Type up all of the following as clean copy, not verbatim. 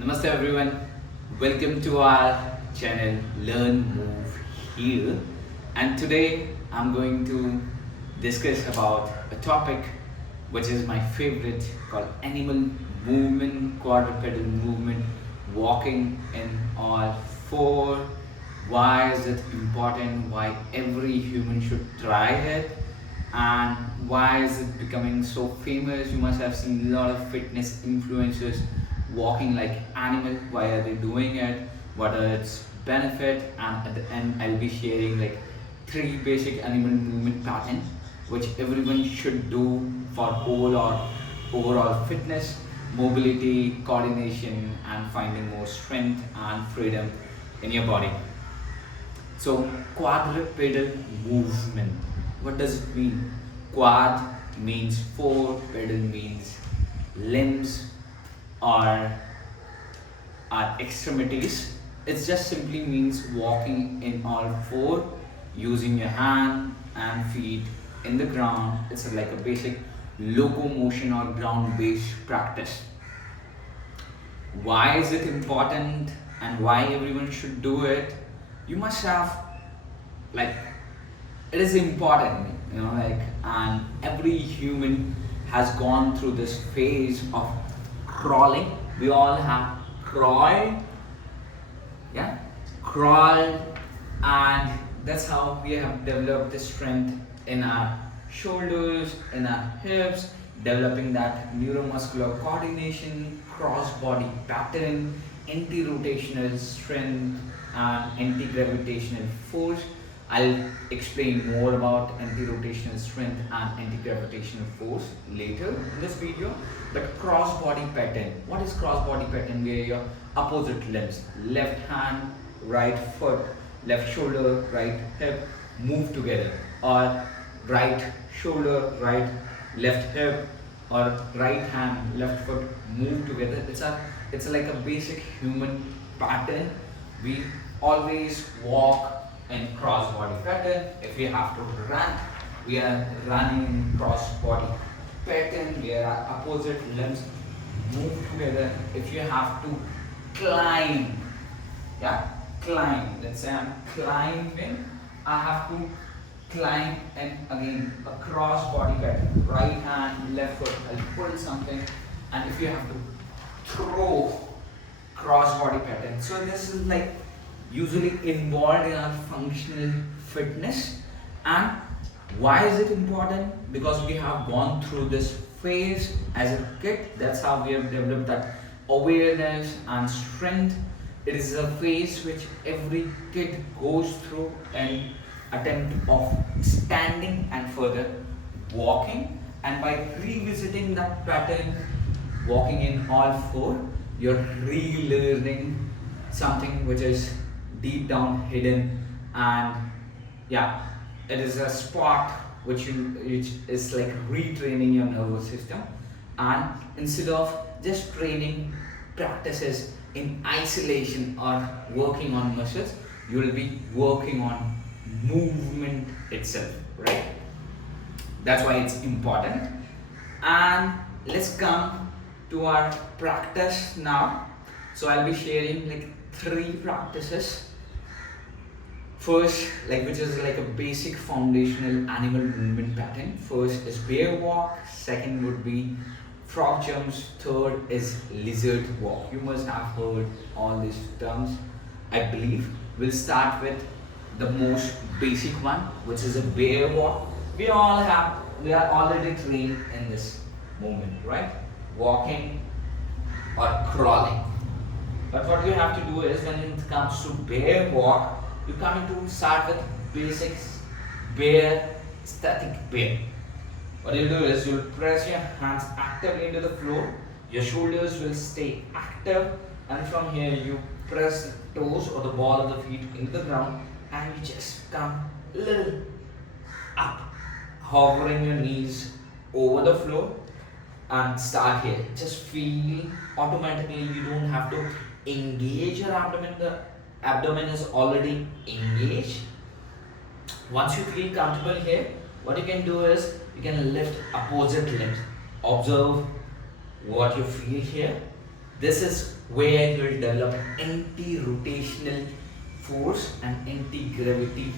Namaste everyone. Welcome to our channel Learn Move Heal. And today I'm going to discuss about a topic which is my favorite called animal movement, quadrupedal movement, walking in all four. Why is it important? Why every human should try it? And why is it becoming so famous? You must have seen a lot of fitness influencers walking like animal. Why are they doing it? What are its benefit? And at the end I'll be sharing like three basic animal movement patterns which everyone should do for whole or overall fitness, mobility, coordination, and finding more strength and freedom in your body. So quadrupedal movement, what does it mean? Quad means four, pedal means limbs or our extremities. It just simply means walking in all four, using your hand and feet in the ground. It's like a basic locomotion or ground based practice. Why is it important and why everyone should do it? You must have like it is important, and every human has gone through this phase of crawling. We all have crawled, yeah, crawled, and that's how we have developed the strength in our shoulders, in our hips, developing that neuromuscular coordination, cross body pattern, anti-rotational strength, and anti-gravitational force. I'll explain more about anti-rotational strength and anti-gravitational force later in this video. But cross-body pattern. What is cross-body pattern? Where your opposite limbs, left hand, right foot, left shoulder, right hip, move together, or right shoulder, right left hip, or right hand, left foot move together. It's like a basic human pattern. We always walk in cross body pattern. If we have to run, we are running in cross body pattern where our opposite limbs move together. If you have to climb, yeah, climb. Let's say I'm climbing, I have to climb, and again a cross body pattern. Right hand, left foot, I'll pull something, and if you have to throw, cross body pattern. So this is like usually involved in our functional fitness. And why is it important? Because we have gone through this phase as a kid. That's how we have developed that awareness and strength. It is a phase which every kid goes through, an attempt of standing and further walking. And by revisiting that pattern, walking in all four, you're relearning something which is deep down hidden. And yeah, it is a spot which is like retraining your nervous system. And instead of just training practices in isolation or working on muscles, you will be working on movement itself, right? That's why it's important. And let's come to our practice now. So I'll be sharing like three practices. First, which is like a basic foundational animal movement pattern. First is bear walk, second would be frog jumps, third is lizard walk. You must have heard all these terms, I believe. We'll start with the most basic one, which is a bear walk. We are already trained in this movement, right? Walking or crawling. But what you have to do is, when it comes to bear walk, you come to start with basics, bear, static bear. What you do is, you'll press your hands actively into the floor, your shoulders will stay active, and from here you press the toes or the ball of the feet into the ground, and you just come a little up, hovering your knees over the floor, and start here. Just feel automatically, you don't have to engage your abdomen. The abdomen is already engaged. Once you feel comfortable here, what you can do is you can lift opposite limbs. Observe what you feel here. This is where you will develop anti-rotational force and anti-gravity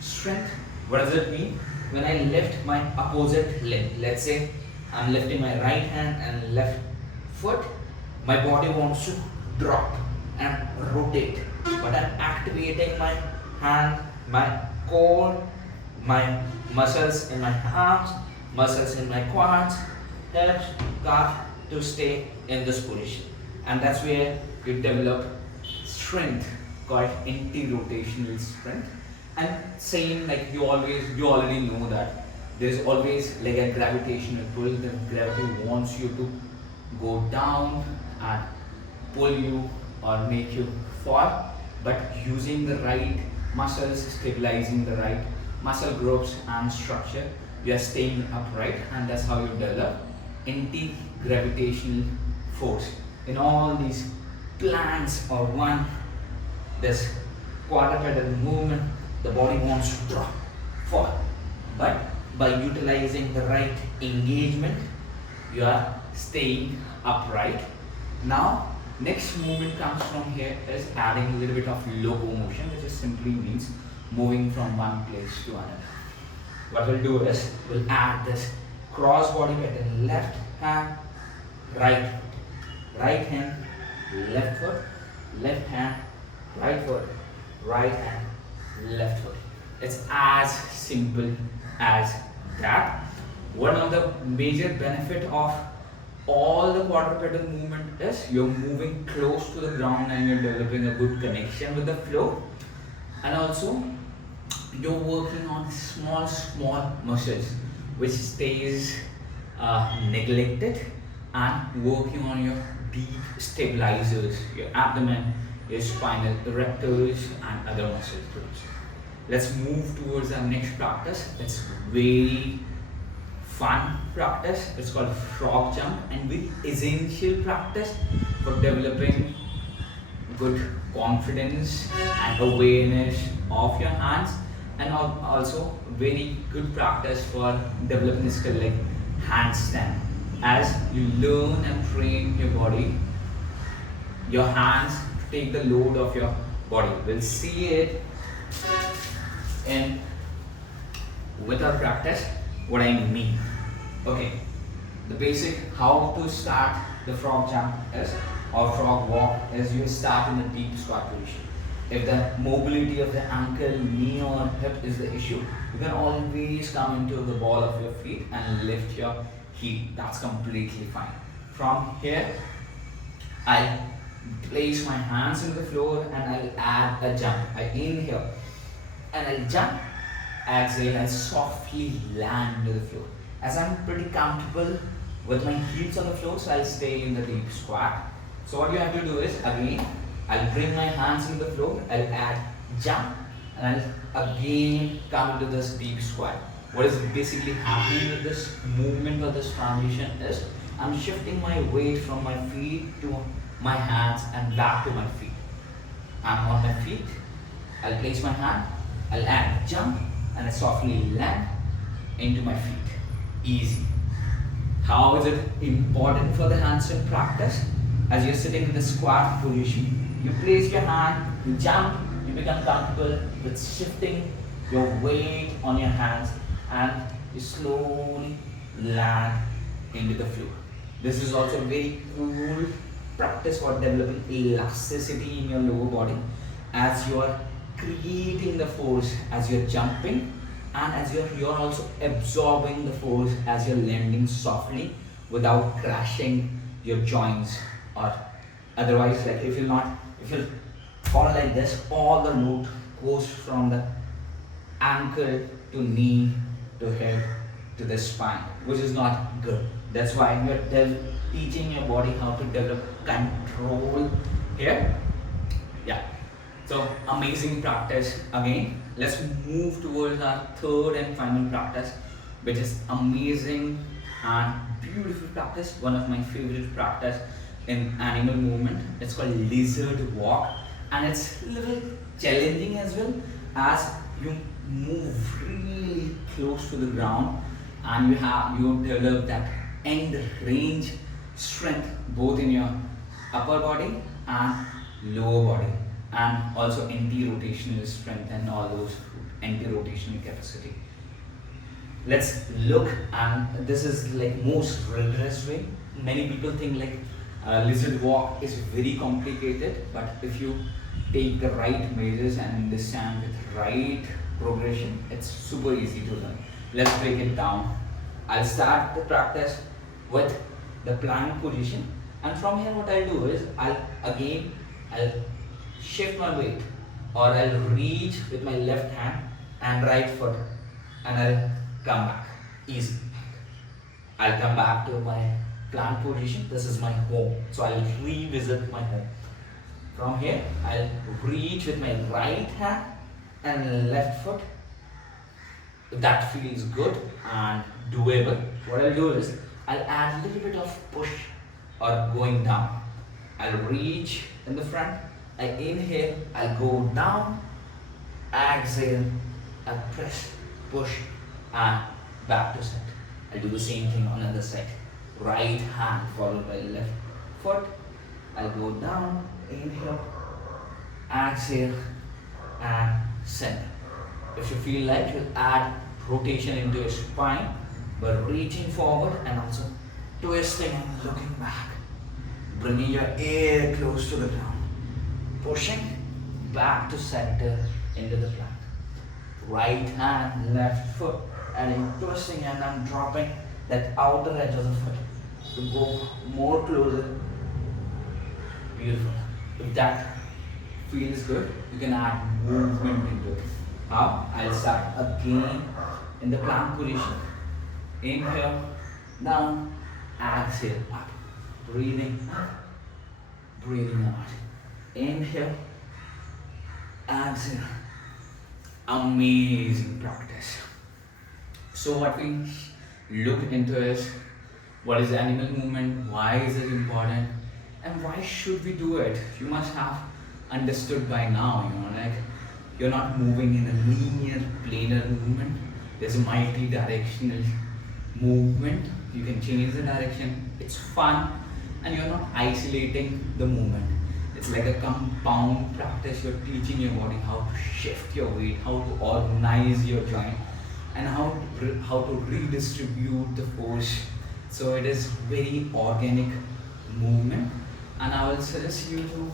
strength. What does it mean? When I lift my opposite limb, let's say I'm lifting my right hand and left foot, my body wants to drop and rotate, but I'm activating my hand, my core, my muscles in my arms, muscles in my quads, hips, calf to stay in this position. And that's where you develop strength called anti-rotational strength. And same, like you already know that there's always like a gravitational pull. The gravity wants you to go down and pull you or make you fall, but using the right muscles, stabilizing the right muscle groups and structure, you are staying upright, and that's how you develop anti-gravitational force. In all these planks or one, this quadrupedal movement, the body wants to drop, fall, but by utilizing the right engagement, you are staying upright. Now, next movement comes from here is adding a little bit of locomotion, which just simply means moving from one place to another. What we'll do is we'll add this cross body pattern: left hand, right foot, right hand, left foot, left hand, right foot, right hand, left foot. It's as simple as that. One of the major benefit of all the quadrupedal movement is you're moving close to the ground and you're developing a good connection with the floor, and also you're working on small muscles which stays neglected, and working on your deep stabilizers, your abdomen, your spinal erectors and other muscle groups. Let's move towards our next practice. It's very fun practice. It's called frog jump, and very essential practice for developing good confidence and awareness of your hands, and also very good practice for developing a skill like handstand. As you learn and train your body, your hands to take the load of your body. We'll see it in with our practice what I mean. Okay, the basic how to start the frog jump is, or frog walk, is you start in a deep squat position. If the mobility of the ankle, knee or hip is the issue, you can always come into the ball of your feet and lift your heel. That's completely fine. From here, I place my hands in the floor and I'll add a jump. I inhale and I'll jump, exhale and softly land to the floor. As I'm pretty comfortable with my heels on the floor, so I'll stay in the deep squat. So what you have to do is, again, I'll bring my hands in the floor, I'll add jump, and I'll again come into this deep squat. What is basically happening with this movement or this transition is, I'm shifting my weight from my feet to my hands and back to my feet. I'm on my feet, I'll place my hand, I'll add jump, and I softly land into my feet. Easy. How is it important for the handstand practice? As you're sitting in the squat position, you place your hand, you jump, you become comfortable with shifting your weight on your hands, and you slowly land into the floor. This is also a very cool practice for developing elasticity in your lower body, as you are creating the force as you're jumping, and as you're also absorbing the force as you're landing softly without crashing your joints. Or otherwise, like if you fall like this, all the load goes from the ankle to knee to head to the spine, which is not good. That's why we're teaching your body how to develop control here. Yeah. So amazing practice. Again, let's move towards our third and final practice, which is amazing and beautiful practice. One of my favorite practice in animal movement. It's called lizard walk, and it's a little challenging as well, as you move really close to the ground, and you develop that end range strength both in your upper body and lower body, and also anti-rotational strength and all those anti-rotational capacity. Let's look, and this is like most rigorous way. Many people think like lizard walk is very complicated, but if you take the right measures and understand with right progression, it's super easy to learn. Let's break it down. I'll start the practice with the plank position, and from here what I'll do is I'll shift my weight, or I'll reach with my left hand and right foot, and I'll come back easy. I'll come back to my plank position. This is my home, so I'll revisit my home. From here I'll reach with my right hand and left foot. If that feels good and doable, what I'll do is I'll add a little bit of push or going down. I'll reach in the front, I inhale, I'll go down, exhale, I'll press, push, and back to set. I'll do the same thing on the other side. Right hand followed by left foot. I'll go down, inhale, exhale, and center. If you feel like, you'll add rotation into your spine by reaching forward and also twisting and looking back. Bringing your ear close to the ground. Pushing back to center into the plank. Right hand, left foot, and I'm twisting and I'm dropping that outer edge of the foot to go more closer. Beautiful. If that feels good, you can add movement into it. How? I'll start again in the plank position. Inhale, down, exhale, up. Breathing up, breathing out. Inhale, exhale. Amazing practice. So what we look into is, what is animal movement, why is it important, and why should we do it? You must have understood by now, like you're not moving in a linear planar movement. There's a multi-directional movement. You can change the direction. It's fun, and you're not isolating the movement. It's like a compound practice. You're teaching your body how to shift your weight, how to organize your joint, and how to redistribute the force. So it is very organic movement, and I will suggest you to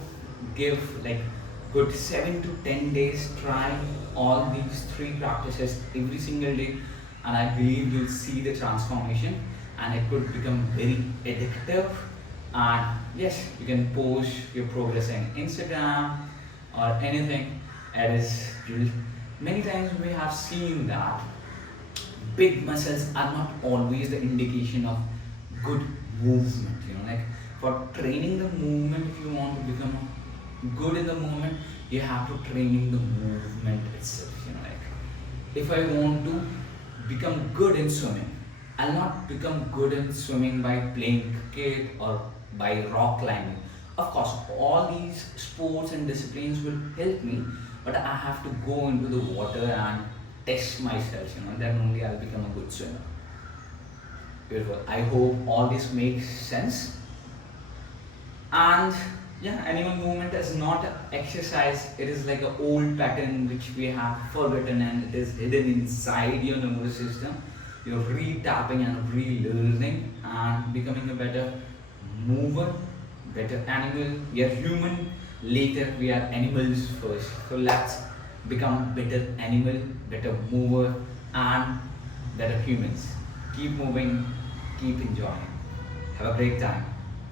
give like good 7 to 10 days. Try all these 3 practices every single day, and I believe you'll see the transformation, and it could become very addictive. And yes, you can post your progress on Instagram or anything. Many times we have seen that big muscles are not always the indication of good movement. Like for training the movement, if you want to become good in the movement, you have to train in the movement itself. Like if I want to become good in swimming, I'll not become good in swimming by playing cricket or by rock climbing. Of course, all these sports and disciplines will help me, but I have to go into the water and test myself, then only I'll become a good swimmer. Beautiful. I hope all this makes sense. And yeah, animal movement is not exercise. It is like an old pattern which we have forgotten, and it is hidden inside your nervous system. You're re-tapping and relearning and becoming a better mover, better animal. We are human, later we are animals first. So let's become better animal, better mover, and better humans. Keep moving, keep enjoying. Have a great time.